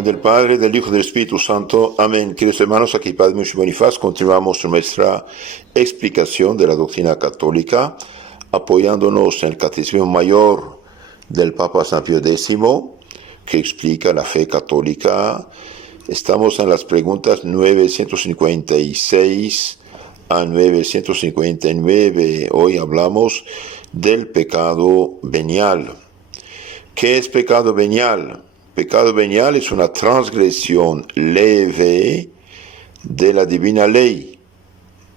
nombre del Padre, del Hijo y del Espíritu Santo. Amén. Queridos hermanos, aquí Padre Mucho Bonifaz, continuamos nuestra explicación de la doctrina católica, apoyándonos en el Catecismo Mayor del Papa San Pío X, que explica la fe católica. Estamos en las preguntas 956 a 959. Hoy hablamos del pecado venial. ¿Qué es pecado venial? Pecado venial es una transgresión leve de la divina ley,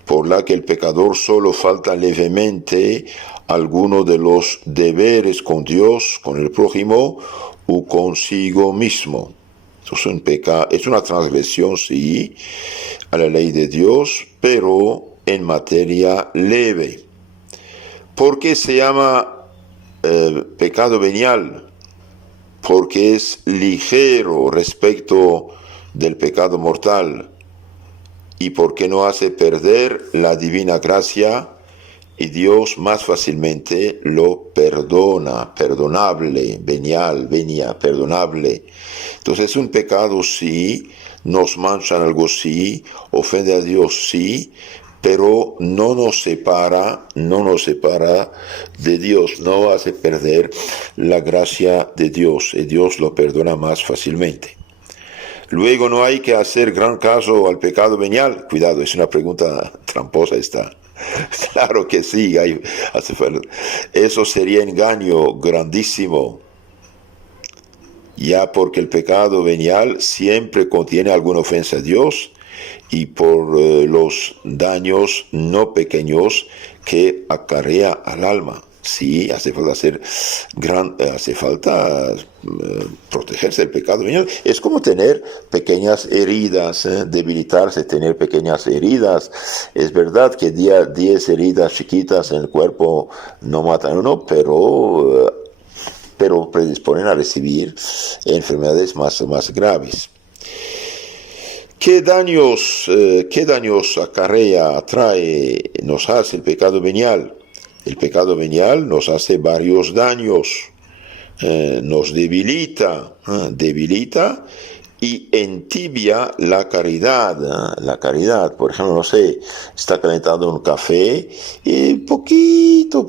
por la que el pecador solo falta levemente alguno de los deberes con Dios, con el prójimo o consigo mismo. Es una transgresión, sí, a la ley de Dios, pero en materia leve. ¿Por qué se llama pecado venial? Porque es ligero respecto del pecado mortal y porque no hace perder la divina gracia y Dios más fácilmente lo perdona, perdonable, venial, venia, perdonable. Entonces es un pecado sí, nos mancha algo sí, ofende a Dios sí, pero no nos separa de Dios, no hace perder la gracia de Dios, y Dios lo perdona más fácilmente. Luego no hay que hacer gran caso al pecado venial. Cuidado, es una pregunta tramposa esta. Claro que sí, eso sería engaño grandísimo, ya porque el pecado venial siempre contiene alguna ofensa a Dios, y por los daños no pequeños que acarrea al alma. Sí, hace falta protegerse del pecado venial. Es como tener pequeñas heridas, debilitarse, tener pequeñas heridas. Es verdad que 10 heridas chiquitas en el cuerpo no matan a uno, pero predisponen a recibir enfermedades más graves. ¿Qué daños nos hace el pecado venial? El pecado venial nos hace varios daños. Nos debilita y entibia la caridad. La caridad, por ejemplo, no sé, está calentando un café y poquito,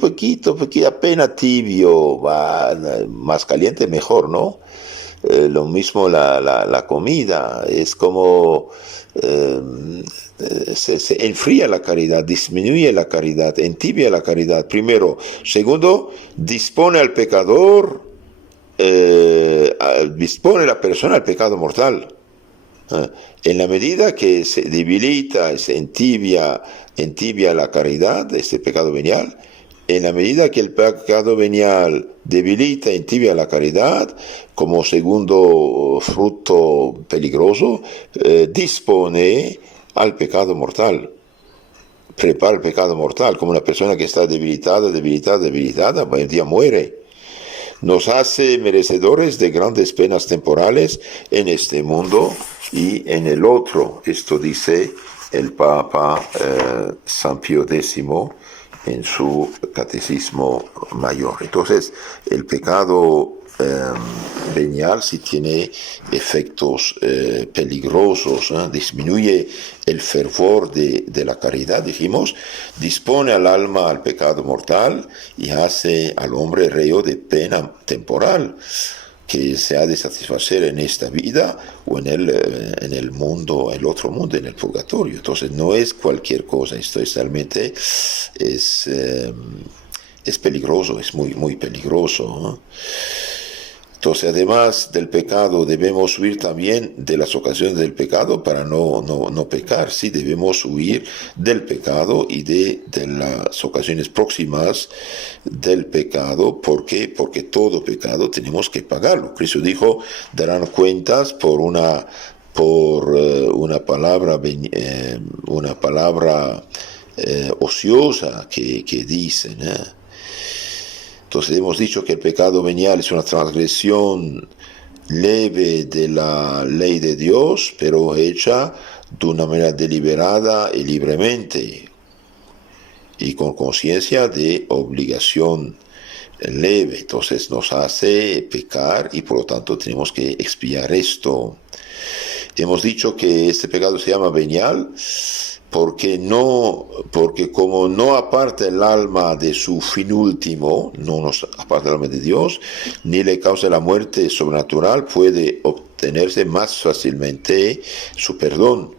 apenas tibio, más caliente mejor, ¿no? Lo mismo la comida, es como se enfría la caridad, disminuye la caridad, entibia la caridad, primero. Segundo, dispone al pecador, dispone la persona al pecado mortal. En la medida que se debilita, se entibia la caridad, este pecado venial, en la medida que el pecado venial debilita, entibia la caridad, como segundo fruto peligroso, dispone al pecado mortal. Prepara el pecado mortal, como una persona que está debilitada, un día muere. Nos hace merecedores de grandes penas temporales en este mundo y en el otro. Esto dice el Papa San Pío X en su Catecismo Mayor. Entonces, el pecado venial sí tiene efectos peligrosos, disminuye el fervor de la caridad, dijimos, dispone al alma al pecado mortal y hace al hombre reo de pena temporal que se ha de satisfacer en esta vida o en el mundo, el otro mundo, en el purgatorio. Entonces no es cualquier cosa, esto es realmente es peligroso, es muy peligroso, ¿no? Entonces, además del pecado, debemos huir también de las ocasiones del pecado para no pecar. Sí, debemos huir del pecado y de las ocasiones próximas del pecado. ¿Por qué? Porque todo pecado tenemos que pagarlo. Cristo dijo, darán cuentas por una palabra ociosa que dicen, Entonces hemos dicho que el pecado venial es una transgresión leve de la ley de Dios, pero hecha de una manera deliberada y libremente, y con conciencia de obligación leve, entonces nos hace pecar y por lo tanto tenemos que expiar esto. Hemos dicho que este pecado se llama venial porque como no aparta el alma de su fin último, no nos aparta el alma de Dios, ni le causa la muerte sobrenatural, puede obtenerse más fácilmente su perdón,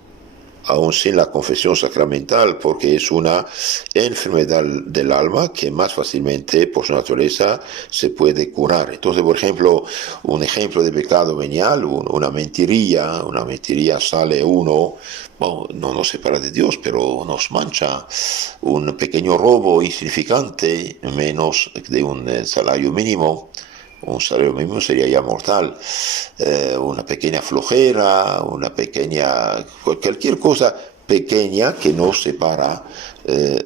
aún sin la confesión sacramental, porque es una enfermedad del alma que más fácilmente por su naturaleza se puede curar. Entonces, por ejemplo, un ejemplo de pecado venial, una mentiría sale uno, bueno, no nos separa de Dios, pero nos mancha. Un pequeño robo insignificante, menos de un salario mínimo, un salario mínimo sería ya mortal. Una pequeña flojera, cualquier cosa pequeña que nos separa, de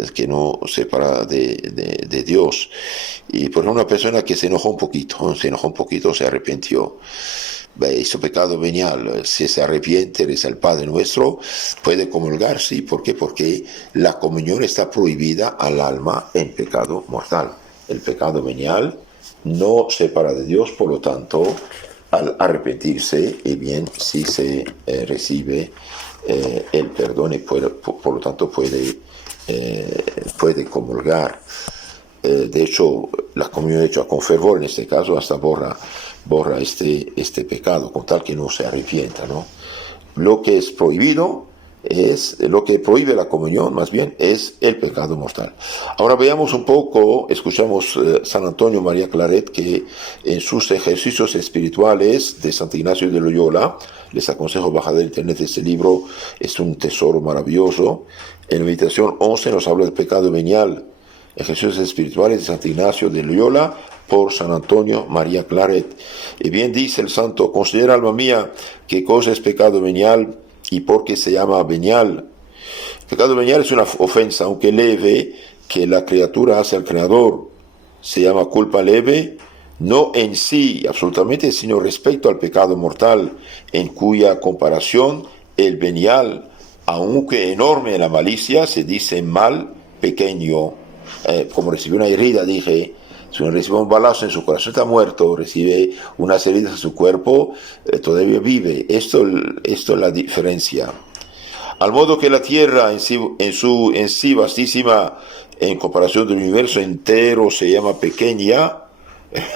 Dios. Y por ejemplo, una persona que se enojó un poquito, se arrepintió. Hizo pecado venial, si se arrepiente, reza el Padre Nuestro, puede comulgar, sí. ¿Por qué? Porque la comunión está prohibida al alma en pecado mortal. El pecado venial no separa de Dios, por lo tanto, al arrepentirse, sí se recibe el perdón y por lo tanto puede comulgar. De hecho, la comunión hecha con fervor, en este caso, hasta borra este pecado, con tal que no se arrepienta, ¿no? Lo que prohíbe la comunión, más bien, es el pecado mortal. Ahora veamos un poco, escuchamos San Antonio María Claret, que en sus ejercicios espirituales de Santo Ignacio de Loyola, les aconsejo bajar de internet este libro, es un tesoro maravilloso. En la meditación 11 nos habla del pecado venial, ejercicios espirituales de Santo Ignacio de Loyola, por San Antonio María Claret. Y bien dice el santo: considera, alma mía, qué cosa es pecado venial y por qué se llama venial. El pecado venial es una ofensa, aunque leve, que la criatura hace al Creador. Se llama culpa leve, no en sí, absolutamente, sino respecto al pecado mortal, en cuya comparación el venial, aunque enorme en la malicia, se dice mal pequeño. Como recibió una herida, dije, si uno recibe un balazo en su corazón, está muerto. Recibe unas heridas en su cuerpo, todavía vive. Esto es la diferencia. Al modo que la tierra en sí vastísima, en comparación del universo entero, se llama pequeña,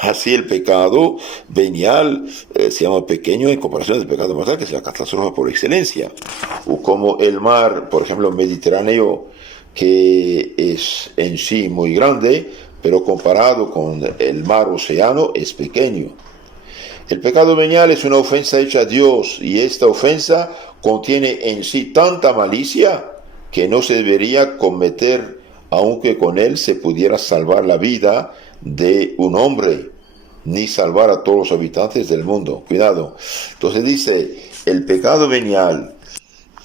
así el pecado venial se llama pequeño en comparación del pecado mortal, que es la catástrofe por excelencia. O como el mar, por ejemplo, Mediterráneo, que es en sí muy grande, pero comparado con el mar océano es pequeño. El pecado venial es una ofensa hecha a Dios, y esta ofensa contiene en sí tanta malicia que no se debería cometer, aunque con él se pudiera salvar la vida de un hombre, ni salvar a todos los habitantes del mundo. Cuidado. Entonces dice, el pecado venial,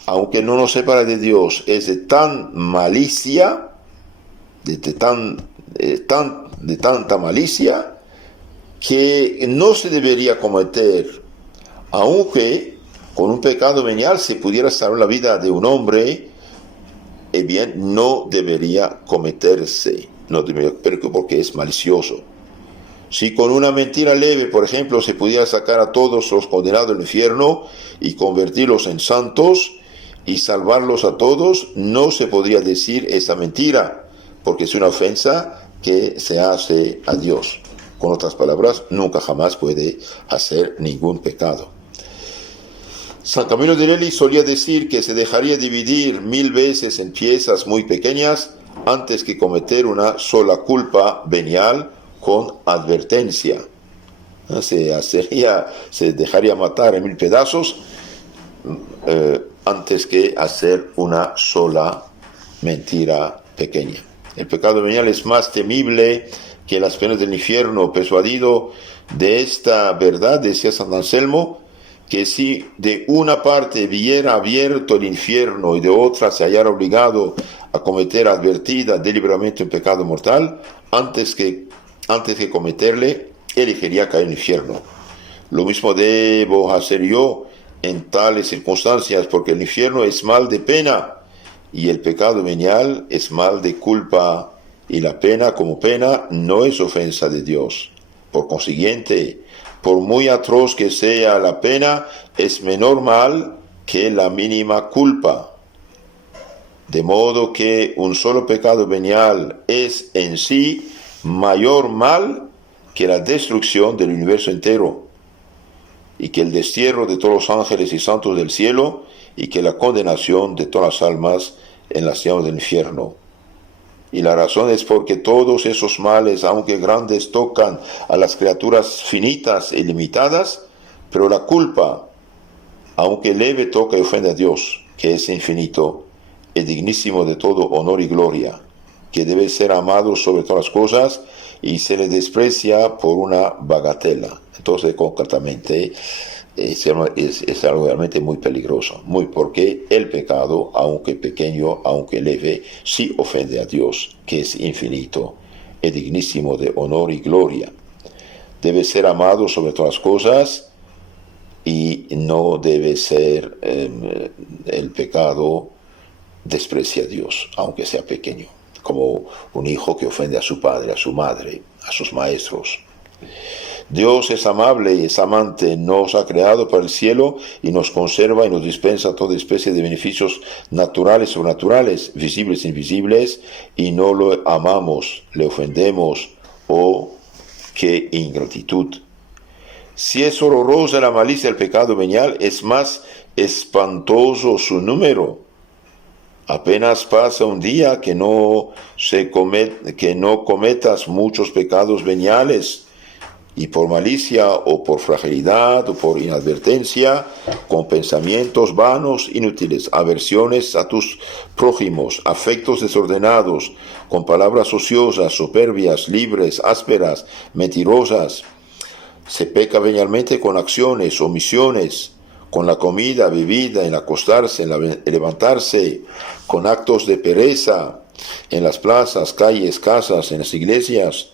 aunque no nos separa de Dios, es de tan malicia, de tanta malicia, que no se debería cometer, aunque con un pecado venial se pudiera salvar la vida de un hombre, no debería cometerse, porque es malicioso. Si con una mentira leve, por ejemplo, se pudiera sacar a todos los condenados del infierno y convertirlos en santos y salvarlos a todos, no se podría decir esa mentira, porque es una ofensa que se hace a Dios. Con otras palabras, nunca jamás puede hacer ningún pecado. San Camilo de Lellis solía decir que se dejaría dividir 1000 veces en piezas muy pequeñas antes que cometer una sola culpa venial con advertencia. Se dejaría matar en 1000 pedazos antes que hacer una sola mentira pequeña. El pecado venial es más temible que las penas del infierno. Persuadido de esta verdad, decía San Anselmo, que si de una parte viera abierto el infierno y de otra se hallara obligado a cometer advertida deliberadamente un pecado mortal, antes que cometerle, elegiría caer en el infierno. Lo mismo debo hacer yo en tales circunstancias, porque el infierno es mal de pena y el pecado venial es mal de culpa y la pena como pena no es ofensa de Dios. Por consiguiente, por muy atroz que sea la pena, es menor mal que la mínima culpa. De modo que un solo pecado venial es en sí mayor mal que la destrucción del universo entero, y que el destierro de todos los ángeles y santos del cielo, y que la condenación de todas las almas en las llamas del infierno. Y la razón es porque todos esos males, aunque grandes, tocan a las criaturas finitas y limitadas, pero la culpa, aunque leve, toca y ofende a Dios, que es infinito y dignísimo de todo honor y gloria, que debe ser amado sobre todas las cosas y se le desprecia por una bagatela. Entonces, concretamente, es algo realmente muy peligroso, muy porque el pecado, aunque pequeño, aunque leve, sí ofende a Dios, que es infinito y dignísimo de honor y gloria. Debe ser amado sobre todas las cosas y no debe ser el pecado desprecia a Dios, aunque sea pequeño, como un hijo que ofende a su padre, a su madre, a sus maestros. Dios es amable y es amante, nos ha creado para el cielo y nos conserva y nos dispensa toda especie de beneficios naturales y sobrenaturales, visibles e invisibles, y no lo amamos, le ofendemos. ¡Oh, qué ingratitud! Si es horrorosa la malicia del pecado venial, es más espantoso su número. Apenas pasa un día que no cometas muchos pecados veniales, y por malicia o por fragilidad o por inadvertencia, con pensamientos vanos, inútiles, aversiones a tus prójimos, afectos desordenados, con palabras ociosas, soberbias, libres, ásperas, mentirosas. Se peca venialmente con acciones, omisiones, con la comida, bebida, en acostarse, en levantarse, con actos de pereza, en las plazas, calles, casas, en las iglesias,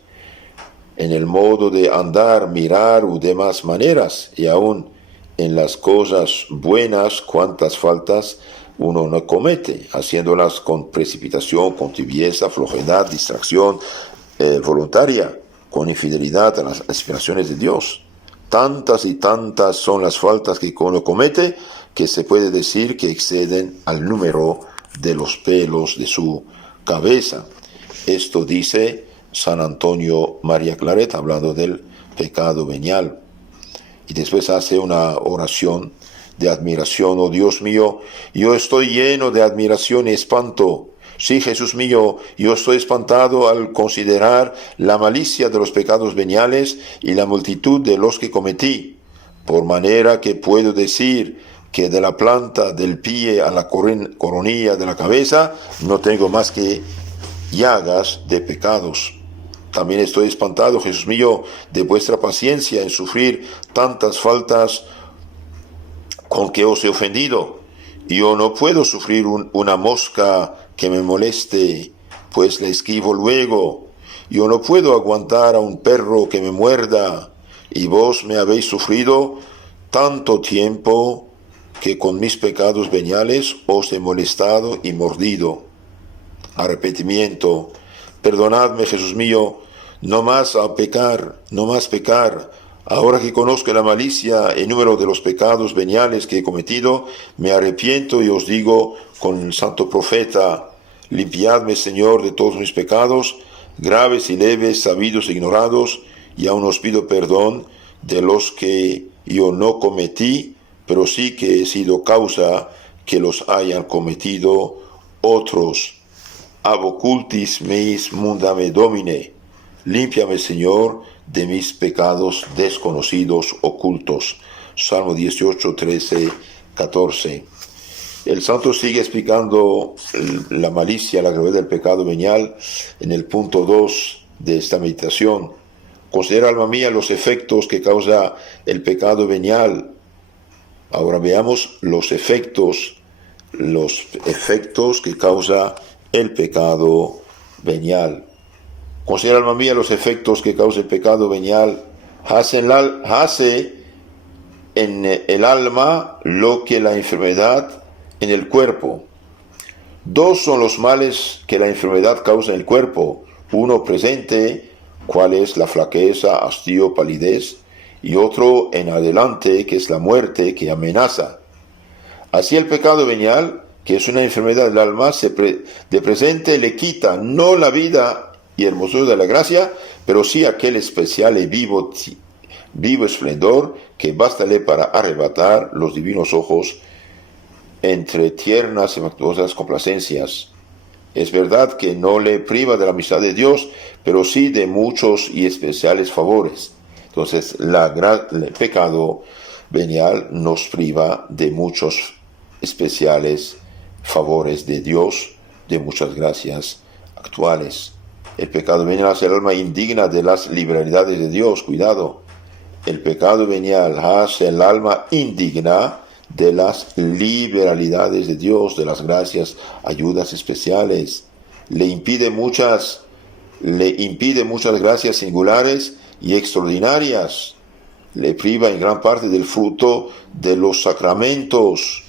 en el modo de andar, mirar u demás maneras, y aún en las cosas buenas, cuantas faltas uno no comete, haciéndolas con precipitación, con tibieza, flojedad, distracción voluntaria, con infidelidad a las aspiraciones de Dios. Tantas y tantas son las faltas que uno comete, que se puede decir que exceden al número de los pelos de su cabeza. Esto dice San Antonio María Claret, hablando del pecado venial. Y después hace una oración de admiración. Oh Dios mío, yo estoy lleno de admiración y espanto. Sí, Jesús mío, yo estoy espantado al considerar la malicia de los pecados veniales y la multitud de los que cometí, por manera que puedo decir que de la planta del pie a la coronilla de la cabeza no tengo más que llagas de pecados. También estoy espantado, Jesús mío, de vuestra paciencia en sufrir tantas faltas con que os he ofendido. Yo no puedo sufrir una mosca que me moleste, pues la esquivo luego. Yo no puedo aguantar a un perro que me muerda, y vos me habéis sufrido tanto tiempo que con mis pecados veniales os he molestado y mordido. Arrepentimiento. Perdonadme, Jesús mío, no más a pecar, no más pecar. Ahora que conozco la malicia y número de los pecados veniales que he cometido, me arrepiento y os digo con el santo profeta: limpiadme, Señor, de todos mis pecados, graves y leves, sabidos e ignorados, y aún os pido perdón de los que yo no cometí, pero sí que he sido causa que los hayan cometido otros. Ab occultis meis mundame domine. Límpiame, Señor, de mis pecados desconocidos, ocultos. Salmo 18, 13, 14. El santo sigue explicando la malicia, la gravedad del pecado venial en el punto 2 de esta meditación. Considera, alma mía, los efectos que causa el pecado venial. Ahora veamos los efectos que causa el pecado venial. Considera, alma mía, los efectos que causa el pecado venial. Hace en el alma lo que la enfermedad en el cuerpo. Dos son los males que la enfermedad causa en el cuerpo: uno presente, cuál es la flaqueza, hastío, palidez, y otro en adelante, que es la muerte que amenaza. Así el pecado venial, que es una enfermedad del alma, de presente le quita no la vida y hermosura de la gracia, pero sí aquel especial y vivo esplendor que bástale para arrebatar los divinos ojos entre tiernas y majestuosas complacencias. Es verdad que no le priva de la amistad de Dios, pero sí de muchos y especiales favores. Entonces, el pecado venial nos priva de muchos especiales favores de Dios, de muchas gracias actuales. El pecado venial hace el alma indigna de las liberalidades de Dios. Cuidado. El pecado venial hace el alma indigna de las liberalidades de Dios, de las gracias, ayudas especiales. Le impide muchas gracias singulares y extraordinarias. Le priva en gran parte del fruto de los sacramentos,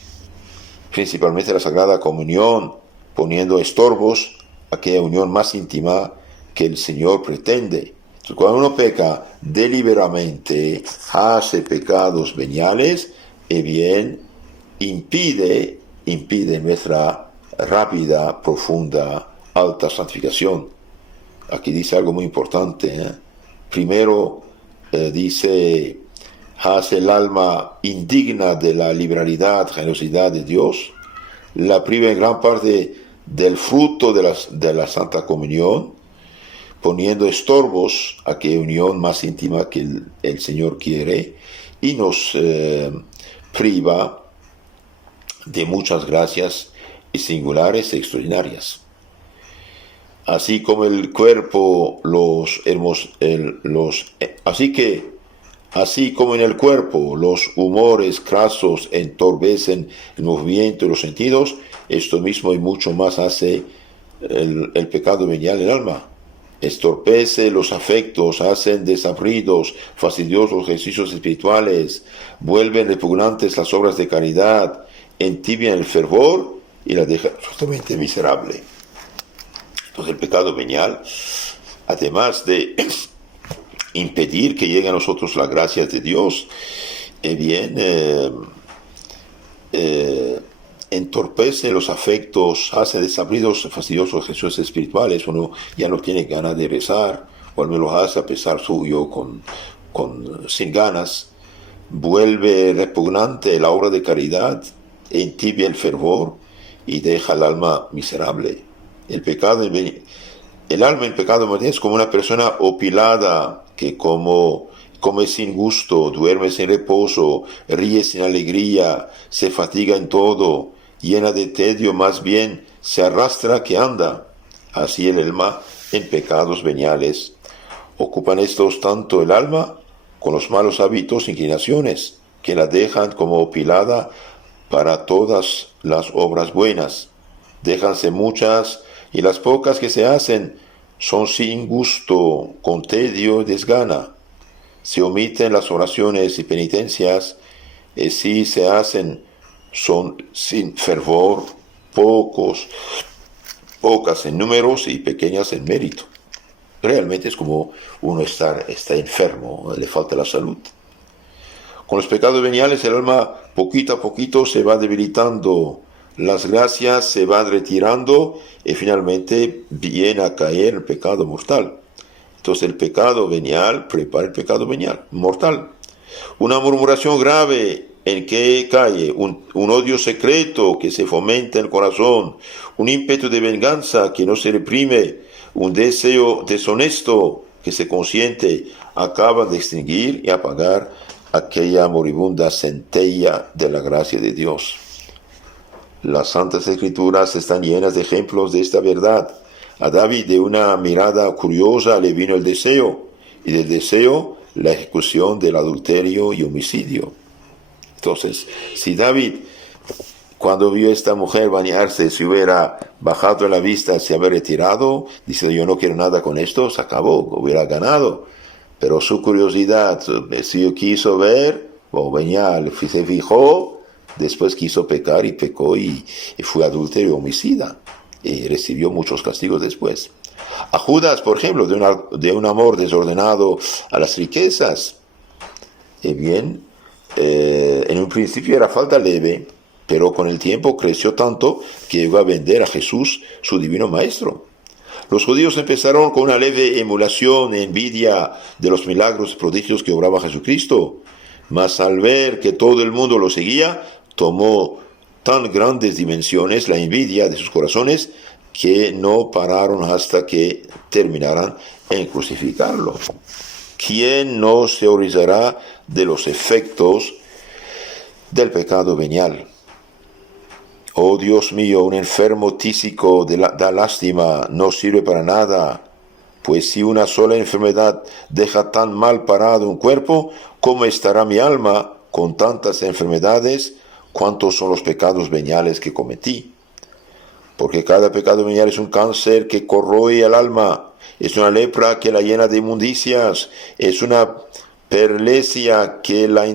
principalmente la Sagrada Comunión, poniendo estorbos a aquella unión más íntima que el Señor pretende. Entonces, cuando uno peca deliberadamente, hace pecados veniales, bien, impide nuestra rápida, profunda, alta santificación. Aquí dice algo muy importante. Primero dice, hace el alma indigna de la liberalidad, generosidad de Dios, la priva en gran parte del fruto de la Santa Comunión, poniendo estorbos a aquella unión más íntima que el Señor quiere, y nos priva de muchas gracias singulares e extraordinarias. Así como el cuerpo así como en el cuerpo los humores crasos entorpecen el movimiento y los sentidos, esto mismo y mucho más hace el pecado venial en el alma. Estorpece los afectos, hacen desabridos, fastidiosos ejercicios espirituales, vuelven repugnantes las obras de caridad, entibian el fervor y la dejan absolutamente miserable. Entonces el pecado venial, además de impedir que llegue a nosotros la gracia de Dios, entorpece los afectos, hace desabridos fastidiosos ejercicios espirituales. Uno ya no tiene ganas de rezar, o al menos lo hace a pesar suyo, sin ganas. Vuelve repugnante la obra de caridad, entibia el fervor y deja el alma miserable. El alma en pecado es como una persona opilada que come sin gusto, duerme sin reposo, ríe sin alegría, se fatiga en todo, llena de tedio, más bien se arrastra que anda. Así el alma en pecados veniales. Ocupan estos tanto el alma con los malos hábitos e inclinaciones, que la dejan como opilada para todas las obras buenas. Déjanse muchas, y las pocas que se hacen son sin gusto, con tedio y desgana. Se omiten las oraciones y penitencias, y si se hacen, son sin fervor, pocas en números y pequeñas en mérito. Realmente es como uno está enfermo, le falta la salud. Con los pecados veniales el alma poquito a poquito se va debilitando, las gracias se van retirando y finalmente viene a caer el pecado mortal. Entonces el pecado venial prepara el pecado venial mortal. Una murmuración grave en que cae, un odio secreto que se fomenta en el corazón, un ímpetu de venganza que no se reprime, un deseo deshonesto que se consiente, acaba de extinguir y apagar aquella moribunda centella de la gracia de Dios. Las Santas Escrituras están llenas de ejemplos de esta verdad. A David, de una mirada curiosa, le vino el deseo, y del deseo la ejecución del adulterio y homicidio. Entonces, si David, cuando vio a esta mujer bañarse, se hubiera bajado la vista, se hubiera retirado, dice, yo no quiero nada con esto, se acabó, hubiera ganado. Pero su curiosidad, si quiso ver, venial, se fijó, después quiso pecar y pecó y fue adúltero y homicida. y recibió muchos castigos después. A Judas, por ejemplo, de un amor desordenado a las riquezas. En un principio era falta leve, pero con el tiempo creció tanto que llegó a vender a Jesús, su divino maestro. Los judíos empezaron con una leve emulación e envidia de los milagros y prodigios que obraba Jesucristo, mas al ver que todo el mundo lo seguía, tomó tan grandes dimensiones la envidia de sus corazones que no pararon hasta que terminaran en crucificarlo. ¿Quién no se horrorizará de los efectos del pecado venial? Oh Dios mío, un enfermo tísico da lástima, no sirve para nada, pues si una sola enfermedad deja tan mal parado un cuerpo, ¿cómo estará mi alma con tantas enfermedades? ¿Cuántos son los pecados veniales que cometí? Porque cada pecado venial es un cáncer que corroe al alma, es una lepra que la llena de inmundicias, es una perlesia que la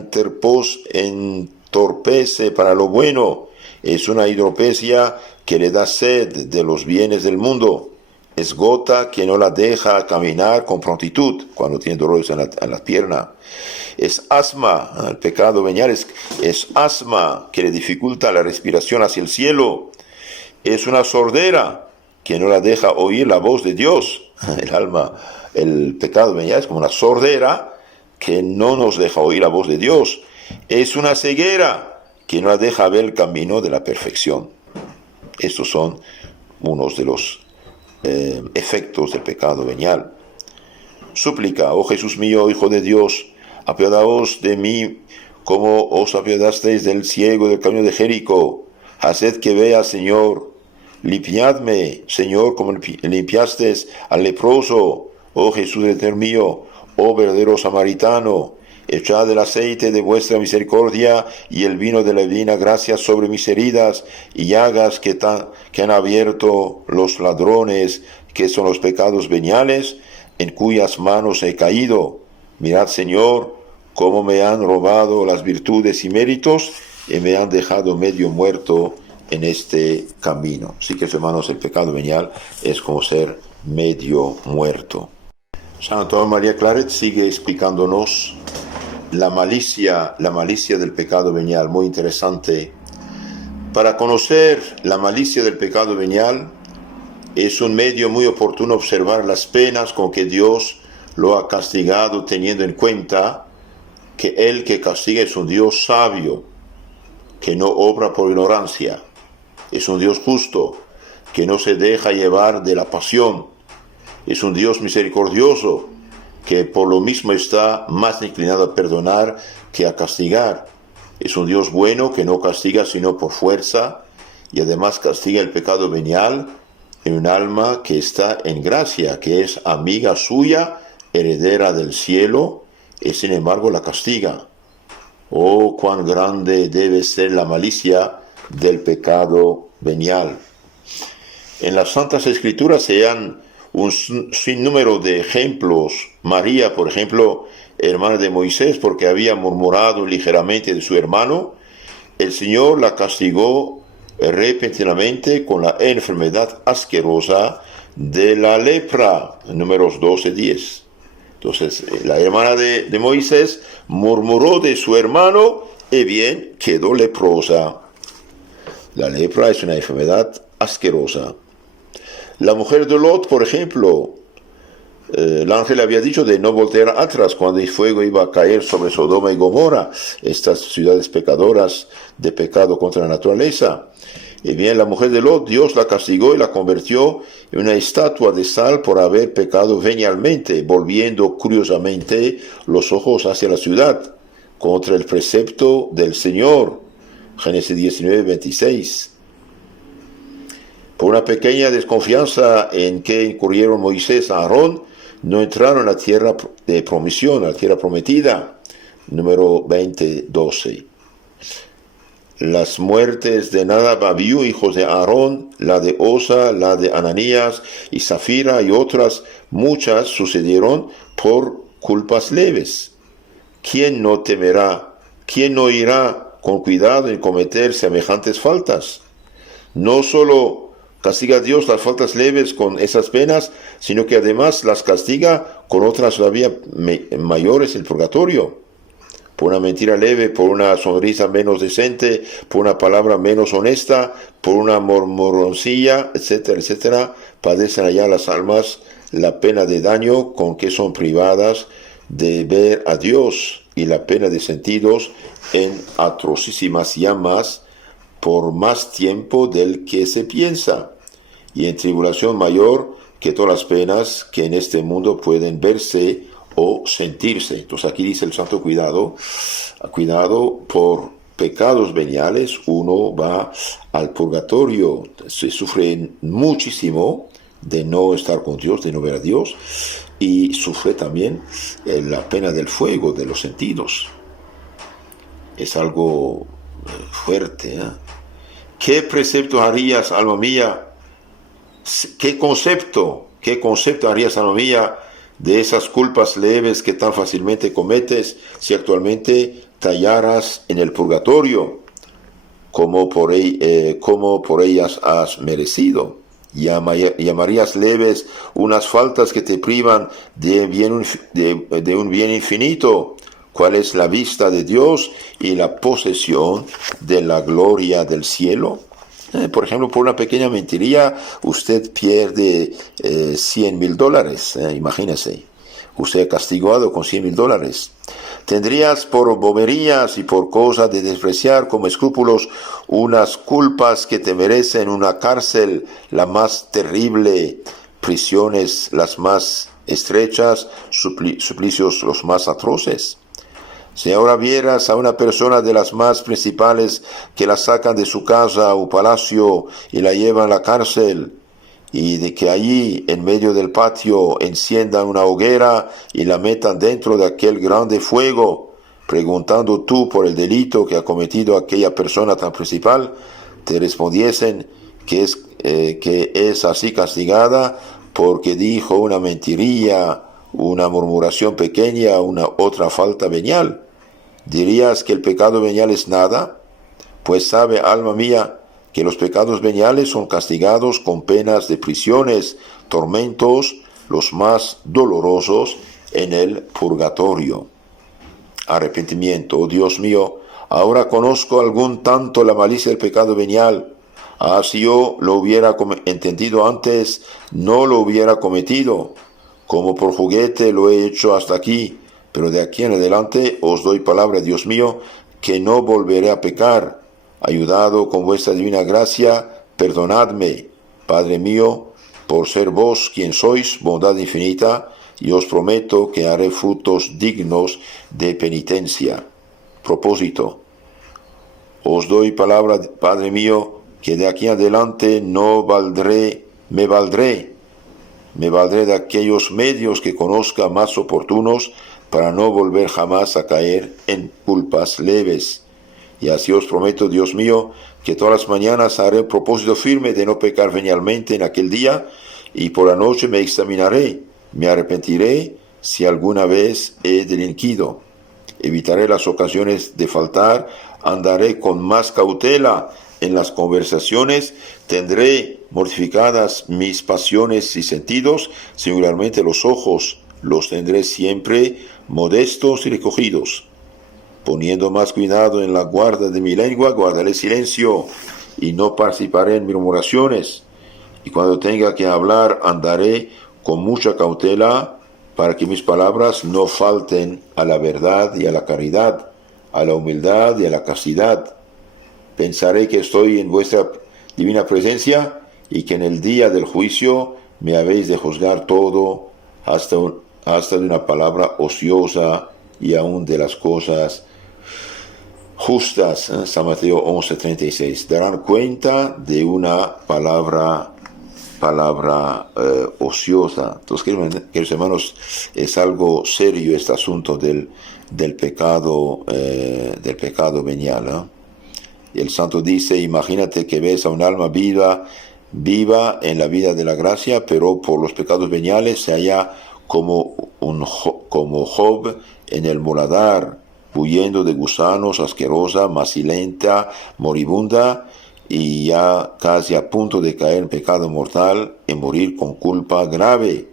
entorpece para lo bueno, es una hidropesia que le da sed de los bienes del mundo, es gota que no la deja caminar con prontitud cuando tiene dolores en la pierna, es asma, el pecado venial es asma que le dificulta la respiración hacia el cielo, es una sordera que no la deja oír la voz de Dios. El pecado venial es como una sordera que no nos deja oír la voz de Dios. Es una ceguera que no la deja ver el camino de la perfección. Estos son unos de los efectos del pecado venial. Súplica, oh Jesús mío, Hijo de Dios, apiadaos de mí como os apiadasteis del ciego del camino de Jericó. Haced que vea, Señor. Limpiadme, Señor, como limpiasteis al leproso. Oh Jesús eterno mío, oh verdadero samaritano, echad el aceite de vuestra misericordia y el vino de la divina gracia sobre mis heridas y llagas que han abierto los ladrones, que son los pecados veniales, en cuyas manos he caído. Mirad, Señor, cómo me han robado las virtudes y méritos y me han dejado medio muerto en este camino. Así que, hermanos, el pecado venial es como ser medio muerto. San Antonio María Claret sigue explicándonos la malicia del pecado venial, muy interesante. Para conocer la malicia del pecado venial, es un medio muy oportuno observar las penas con que Dios lo ha castigado, teniendo en cuenta que el que castiga es un Dios sabio, que no obra por ignorancia. Es un Dios justo, que no se deja llevar de la pasión. Es un Dios misericordioso, que por lo mismo está más inclinado a perdonar que a castigar. Es un Dios bueno, que no castiga sino por fuerza, y además castiga el pecado venial en un alma que está en gracia, que es amiga suya, heredera del cielo, y sin embargo la castiga. Oh, cuán grande debe ser la malicia del pecado venial. En las Santas Escrituras se dan un sinnúmero de ejemplos. María, por ejemplo, hermana de Moisés, porque había murmurado ligeramente de su hermano, el Señor la castigó repentinamente con la enfermedad asquerosa de la lepra, Números 12:10. Entonces, la hermana de Moisés murmuró de su hermano y bien quedó leprosa. La lepra es una enfermedad asquerosa. La mujer de Lot, por ejemplo, el ángel había dicho de no voltear atrás cuando el fuego iba a caer sobre Sodoma y Gomorra, estas ciudades pecadoras de pecado contra la naturaleza. Y bien, la mujer de Lot, Dios la castigó y la convirtió en una estatua de sal por haber pecado venialmente, volviendo curiosamente los ojos hacia la ciudad, contra el precepto del Señor. Génesis 19:26. Por una pequeña desconfianza en que incurrieron Moisés y Aarón, no entraron a la tierra de promisión, a la tierra prometida. Número 20:12. Las muertes de Nadab, Abiú, hijos de Aarón, la de Osa, la de Ananías y Zafira y otras muchas sucedieron por culpas leves. ¿Quién no temerá? ¿Quién no irá con cuidado en cometer semejantes faltas? No solo castiga a Dios las faltas leves con esas penas, sino que además las castiga con otras todavía mayores, el purgatorio. Por una mentira leve, por una sonrisa menos decente, por una palabra menos honesta, por una murmurancilla, etcétera, etcétera, padecen allá las almas la pena de daño con que son privadas de ver a Dios, y la pena de sentidos en atrocísimas llamas por más tiempo del que se piensa, y en tribulación mayor que todas las penas que en este mundo pueden verse o sentirse. Entonces aquí dice el santo: cuidado por pecados veniales, uno va al purgatorio, se sufre muchísimo de no estar con Dios, de no ver a Dios, y sufre también la pena del fuego, de los sentidos. Es algo fuerte, ¿eh? ¿Qué preceptos harías, alma mía? ¿Qué concepto harías, alma mía, de esas culpas leves que tan fácilmente cometes si actualmente te hallaras en el purgatorio, como por ellas has merecido? Llamarías leves unas faltas que te privan de un bien infinito, cuál es la vista de Dios y la posesión de la gloria del cielo. Por ejemplo, por una pequeña mentiría usted pierde $100,000, imagínese, usted castigado con $100,000. Tendrías por boberías y por cosas de despreciar como escrúpulos unas culpas que te merecen una cárcel la más terrible, prisiones las más estrechas, suplicios los más atroces. Si ahora vieras a una persona de las más principales que la sacan de su casa o palacio y la llevan a la cárcel, y de que allí en medio del patio enciendan una hoguera y la metan dentro de aquel grande fuego, preguntando tú por el delito que ha cometido aquella persona tan principal, te respondiesen que es así castigada porque dijo una mentirilla, una murmuración pequeña, una otra falta venial. ¿Dirías que el pecado venial es nada? Pues sabe, alma mía, que los pecados veniales son castigados con penas de prisiones, tormentos, los más dolorosos en el purgatorio. Arrepentimiento. Oh Dios mío, ahora conozco algún tanto la malicia del pecado venial. Si yo lo hubiera entendido antes, no lo hubiera cometido. Como por juguete lo he hecho hasta aquí, pero de aquí en adelante os doy palabra, Dios mío, que no volveré a pecar. Ayudado con vuestra divina gracia, perdonadme, Padre mío, por ser vos quien sois, bondad infinita, y os prometo que haré frutos dignos de penitencia. Propósito. Os doy palabra, Padre mío, que de aquí en adelante me valdré de aquellos medios que conozca más oportunos para no volver jamás a caer en culpas leves. Y así os prometo, Dios mío, que todas las mañanas haré un propósito firme de no pecar venialmente en aquel día, y por la noche me examinaré, me arrepentiré si alguna vez he delinquido. Evitaré las ocasiones de faltar, andaré con más cautela en las conversaciones, tendré mortificadas mis pasiones y sentidos, singularmente los ojos, los tendré siempre modestos y recogidos. Poniendo más cuidado en la guarda de mi lengua, guardaré silencio y no participaré en murmuraciones. Y cuando tenga que hablar, andaré con mucha cautela para que mis palabras no falten a la verdad y a la caridad, a la humildad y a la castidad. Pensaré que estoy en vuestra divina presencia y que en el día del juicio me habéis de juzgar todo, hasta de una palabra ociosa y aún de las cosas justas. San Mateo 11:36. Darán cuenta de una palabra ociosa. Entonces, queridos hermanos, es algo serio este asunto del pecado venial, ¿eh? Y el santo dice: imagínate que ves a un alma viva en la vida de la gracia, pero por los pecados veniales se halla como Job en el muladar, huyendo de gusanos, asquerosa, macilenta, moribunda, y ya casi a punto de caer en pecado mortal y morir con culpa grave,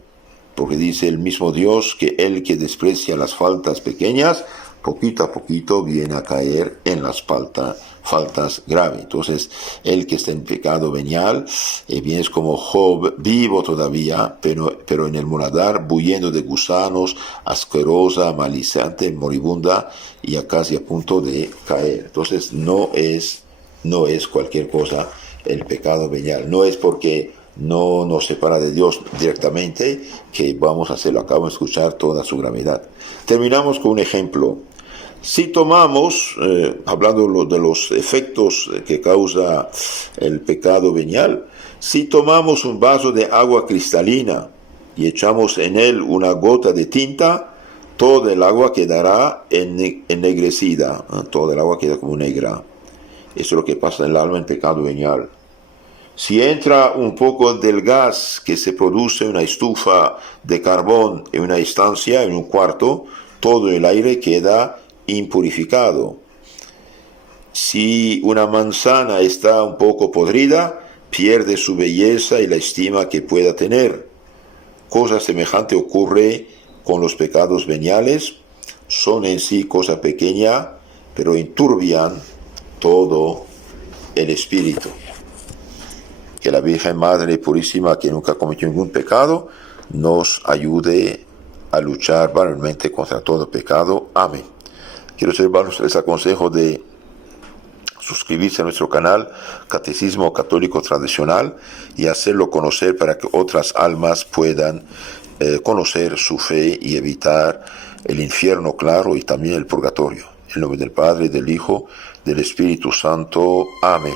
porque dice el mismo Dios que el que desprecia las faltas pequeñas, poquito a poquito viene a caer en las faltas graves. Entonces, el que está en pecado venial, bien es como Job, vivo todavía, pero en el muladar, bulliendo de gusanos, asquerosa, maliciante, moribunda, y ya casi a punto de caer. Entonces, no es cualquier cosa el pecado venial. No es porque no nos separa de Dios directamente que vamos a hacerlo. Acabo de escuchar toda su gravedad. Terminamos con un ejemplo. Si tomamos, hablando de los efectos que causa el pecado venial, si tomamos un vaso de agua cristalina y echamos en él una gota de tinta, toda el agua quedará ennegrecida, toda el agua queda como negra. Eso es lo que pasa en el alma en pecado venial. Si entra un poco del gas que se produce en una estufa de carbón en una estancia, en un cuarto, todo el aire queda impurificado. Si una manzana está un poco podrida, pierde su belleza y la estima que pueda tener. Cosa semejante ocurre con los pecados veniales. Son en sí cosa pequeña, pero enturbian todo el espíritu. Que la Virgen Madre Purísima, que nunca cometió ningún pecado, nos ayude a luchar valorosamente contra todo pecado. Amén. Quiero hermanos, les aconsejo de suscribirse a nuestro canal Catecismo Católico Tradicional y hacerlo conocer para que otras almas puedan conocer su fe y evitar el infierno, claro, y también el purgatorio. En nombre del Padre, del Hijo, del Espíritu Santo. Amén.